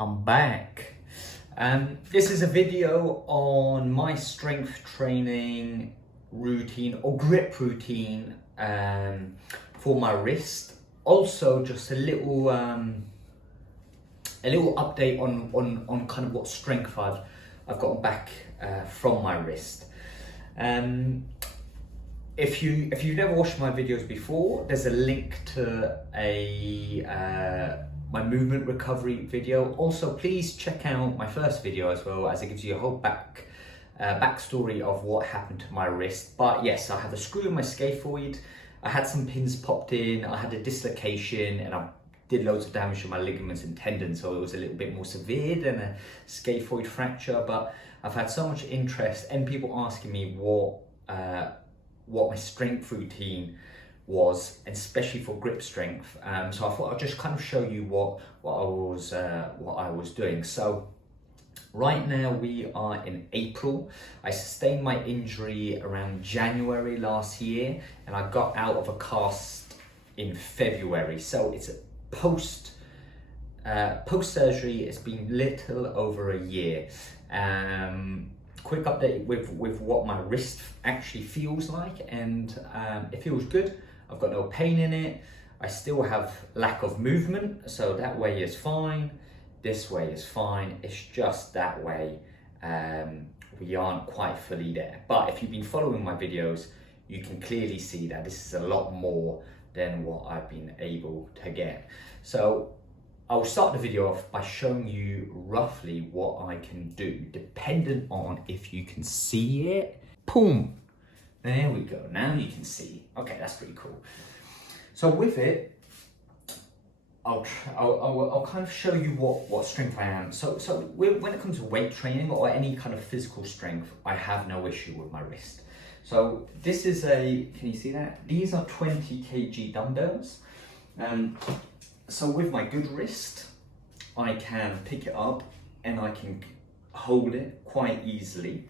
I'm back. This is a video on my strength training routine or grip routine for my wrist. Also, just a little update on kind of what strength I've gotten back from my wrist. If you've never watched my videos before, there's a link to my movement recovery video. Also, please check out my first video as well, as it gives you a whole backstory of what happened to my wrist. But yes, I have a screw in my scaphoid. I had some pins popped in. I had a dislocation, and I did loads of damage to my ligaments and tendons, so it was a little bit more severe than a scaphoid fracture. But I've had so much interest and people asking me what my strength routine was, and especially for grip strength. So I thought I'd just kind of show you what I was doing. So right now we are in April. I sustained my injury around January last year, and I got out of a cast in February. So it's post surgery. It's been little over a year. Quick update with what my wrist actually feels like, and it feels good. I've got no pain in it. I still have lack of movement, so that way is fine. This way is fine. It's just that way we aren't quite fully there. But if you've been following my videos, you can clearly see that this is a lot more than what I've been able to get. So I'll start the video off by showing you roughly what I can do, dependent on if you can see it. Boom! There we go, now you can see. Okay, that's pretty cool. So with it, I'll kind of show you what strength I am. So when it comes to weight training or any kind of physical strength, I have no issue with my wrist. So this is can you see that? These are 20 kg dumbbells. So with my good wrist, I can pick it up and I can hold it quite easily.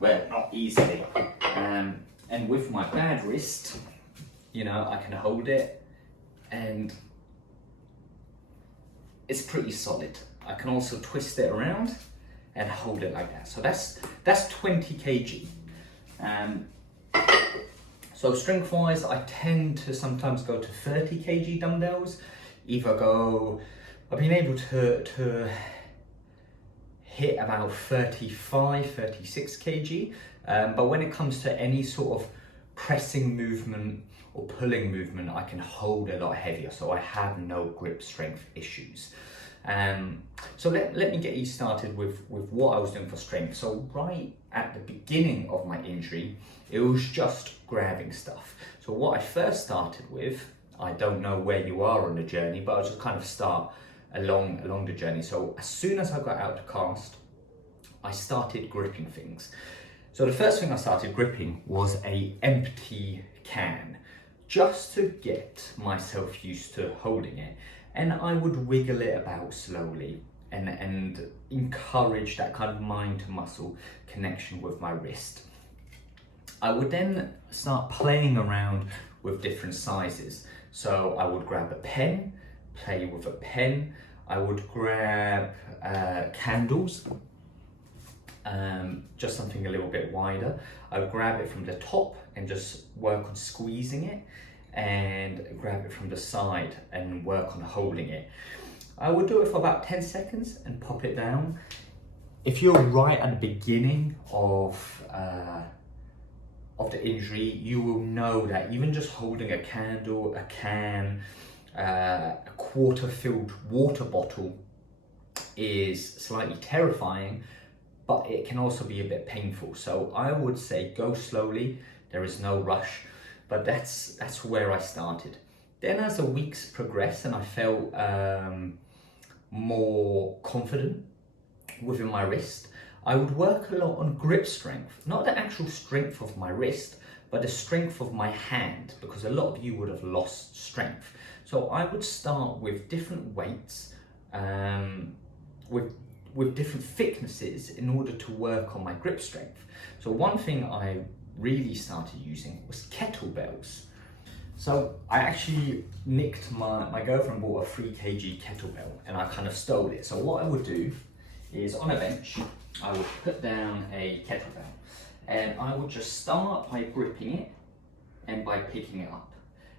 Well, not easily. And with my bad wrist, you know, I can hold it and it's pretty solid. I can also twist it around and hold it like that. So that's 20 kg. So strength wise, I tend to sometimes go to 30 kg dumbbells. I've been able to hit about 35, 36 kg. But when it comes to any sort of pressing movement or pulling movement, I can hold a lot heavier. So I have no grip strength issues. So let me get you started with what I was doing for strength. So right at the beginning of my injury, it was just grabbing stuff. So what I first started with, I don't know where you are on the journey, but I'll just kind of start along the journey. So as soon as I got out of the cast, I started gripping things. So the first thing I started gripping was an empty can, just to get myself used to holding it. And I would wiggle it about slowly and encourage that kind of mind to muscle connection with my wrist. I would then start playing around with different sizes. So I would grab a pen, play with a pen. I would grab candles, just something a little bit wider. I would grab it from the top and just work on squeezing it, and grab it from the side and work on holding it. I would do it for about 10 seconds and pop it down. If you're right at the beginning of the injury, you will know that even just holding a candle, a can, a quarter-filled water bottle is slightly terrifying, but it can also be a bit painful. So I would say go slowly. There is no rush, but that's where I started. Then as the weeks progressed and I felt more confident within my wrist, I would work a lot on grip strength, not the actual strength of my wrist, but the strength of my hand, because a lot of you would have lost strength. So I would start with different weights, with different thicknesses in order to work on my grip strength. So one thing I really started using was kettlebells. So I actually nicked my girlfriend bought a 3 kg kettlebell and I kind of stole it. So what I would do is on a bench, I would put down a kettlebell and I would just start by gripping it and by picking it up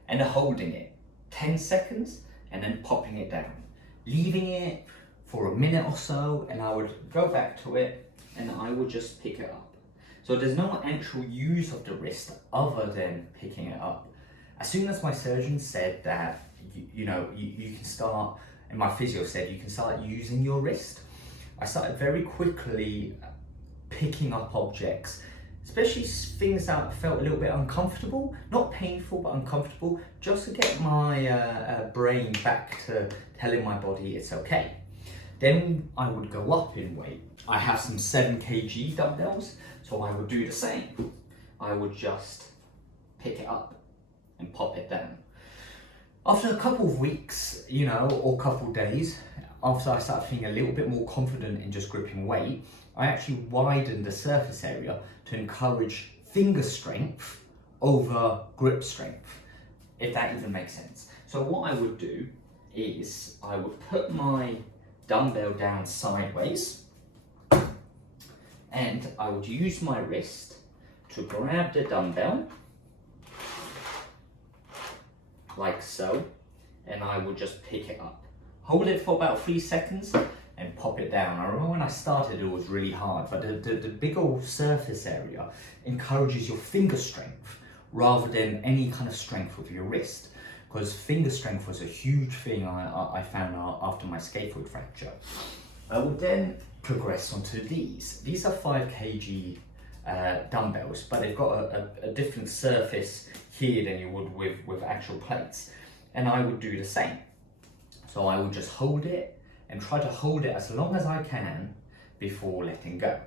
and holding it 10 seconds and then popping it down, leaving it for a minute or so, and I would go back to it and I would just pick it up. So there's no actual use of the wrist other than picking it up. As soon as my surgeon said that, you can start, and my physio said you can start using your wrist, I started very quickly picking up objects, especially things that felt a little bit uncomfortable, not painful, but uncomfortable, just to get my brain back to telling my body it's okay. Then I would go up in weight. I have some 7 kg dumbbells, so I would do the same. I would just pick it up and pop it down. After a couple of weeks, or couple of days, after I started feeling a little bit more confident in just gripping weight, I actually widened the surface area to encourage finger strength over grip strength, if that even makes sense. So what I would do is I would put my dumbbell down sideways and I would use my wrist to grab the dumbbell like so, and I would just pick it up. Hold it for about 3 seconds and pop it down. I remember when I started it was really hard, but the big old surface area encourages your finger strength rather than any kind of strength with your wrist, because finger strength was a huge thing I found out after my scaphoid fracture. I would then progress onto these. These are 5 kg dumbbells, but they've got a different surface here than you would with actual plates. And I would do the same. So I would just hold it and try to hold it as long as I can before letting go.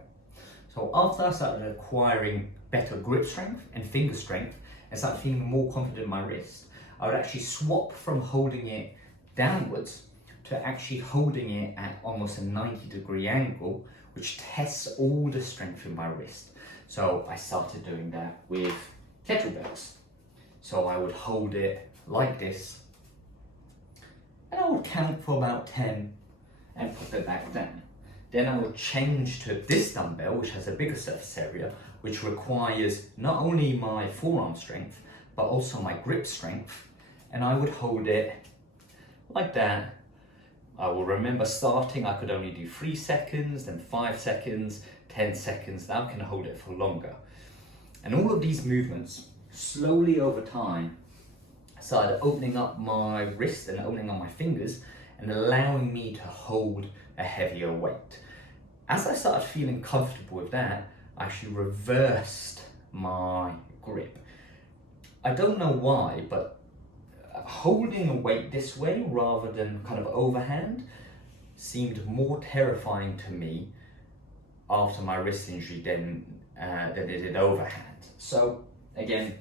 So after I started acquiring better grip strength and finger strength and started feeling more confident in my wrist, I would actually swap from holding it downwards to actually holding it at almost a 90-degree angle, which tests all the strength in my wrist. So I started doing that with kettlebells. So I would hold it like this, and I would count for about 10 and put it back down. Then I would change to this dumbbell, which has a bigger surface area, which requires not only my forearm strength, but also my grip strength. And I would hold it like that. I will remember starting, I could only do 3 seconds, then 5 seconds, 10 seconds. Now I can hold it for longer. And all of these movements, slowly over time, started opening up my wrist and opening up my fingers and allowing me to hold a heavier weight. As I started feeling comfortable with that, I actually reversed my grip. I don't know why, but holding a weight this way rather than kind of overhand seemed more terrifying to me after my wrist injury than it did overhand. So again,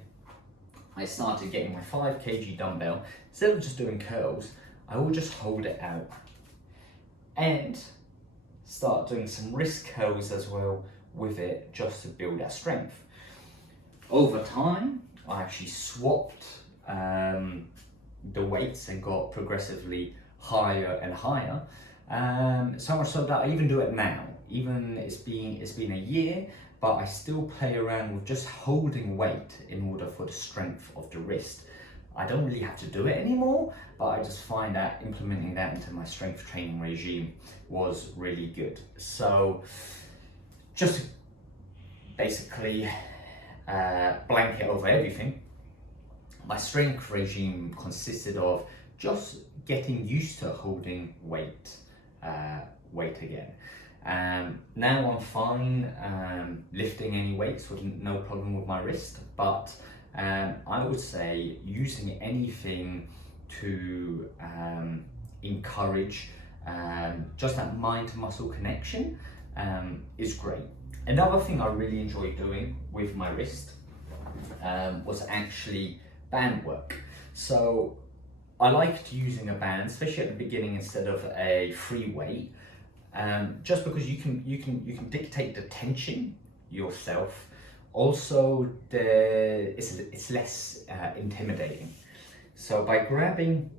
I started getting my 5 kg dumbbell. Instead of just doing curls, I will just hold it out and start doing some wrist curls as well with it, just to build that strength. Over time, I actually swapped the weights and got progressively higher and higher. So much so that I even do it now. Even it's been a year, but I still play around with just holding weight in order for the strength of the wrist. I don't really have to do it anymore, but I just find that implementing that into my strength training regime was really good. So just to basically blanket over everything, my strength regime consisted of just getting used to holding weight again. Now I'm fine lifting any weights with no problem with my wrist, but I would say using anything to encourage just that mind to muscle connection is great. Another thing I really enjoy doing with my wrist was actually band work. So I liked using a band, especially at the beginning instead of a free weight, just because you can dictate the tension yourself. Also, it's less intimidating. So by grabbing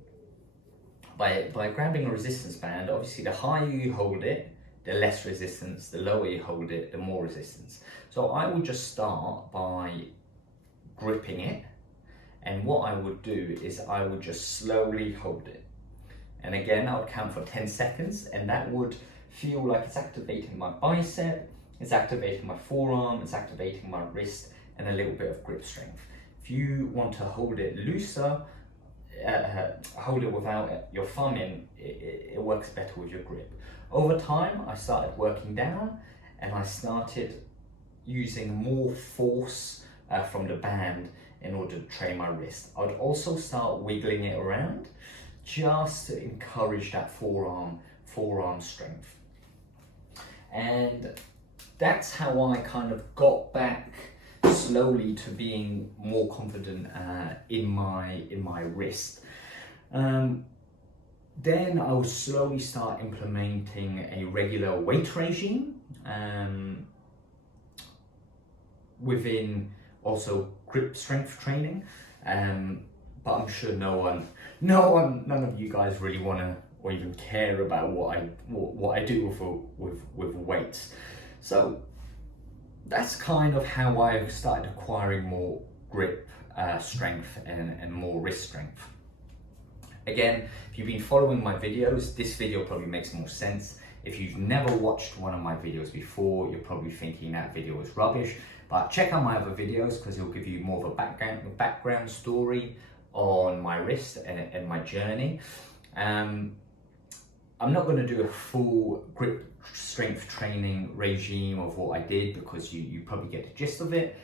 a resistance band, obviously the higher you hold it, the less resistance, the lower you hold it, the more resistance. So I would just start by gripping it, and what I would do is I would just slowly hold it. And again, I would count for 10 seconds, and that would feel like it's activating my bicep, it's activating my forearm, it's activating my wrist, and a little bit of grip strength. If you want to hold it looser, hold it without your thumb in, it works better with your grip. Over time, I started working down, and I started using more force from the band in order to train my wrist. I would also start wiggling it around just to encourage that forearm strength. And that's how I kind of got back slowly to being more confident in my wrist. Then I would slowly start implementing a regular weight regime within also grip strength training. But I'm sure none of you guys really want to or even care about what I do with weights. So that's kind of how I started acquiring more grip strength and more wrist strength. Again, if you've been following my videos, this video probably makes more sense. If you've never watched one of my videos before, you're probably thinking that video is rubbish, but check out my other videos because it'll give you more of a background story on my wrist and my journey. I'm not going to do a full grip strength training regime of what I did because you probably get the gist of it.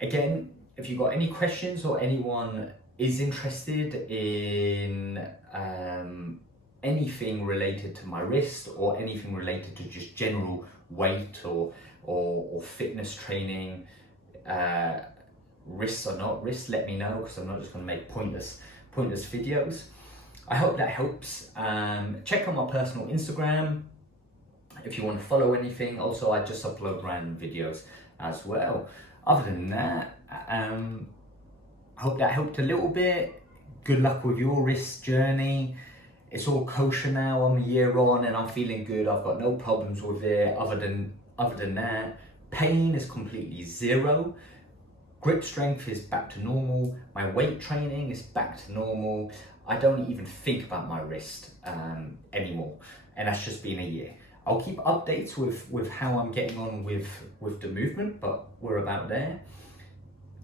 Again, if you've got any questions or anyone is interested in anything related to my wrist or anything related to just general weight or fitness training, wrists or not wrists, let me know, because I'm not just going to make pointless videos. I hope that helps. Check out my personal Instagram if you want to follow anything. Also, I just upload random videos as well. Other than that, I hope that helped a little bit. Good luck with your wrist journey. It's all kosher now. I'm a year on and I'm feeling good. I've got no problems with it other than that. Pain is completely zero. Grip strength is back to normal. My weight training is back to normal. I don't even think about my wrist anymore, and that's just been a year. I'll keep updates with how I'm getting on with the movement, but we're about there.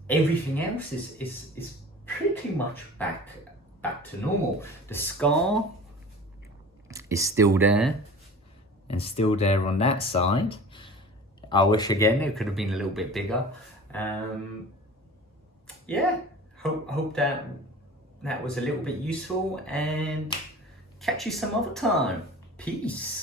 Everything else is pretty much back to normal. The scar is still there and still there on that side. I wish again it could have been a little bit bigger. Yeah, hope that was a little bit useful, and catch you some other time. Peace.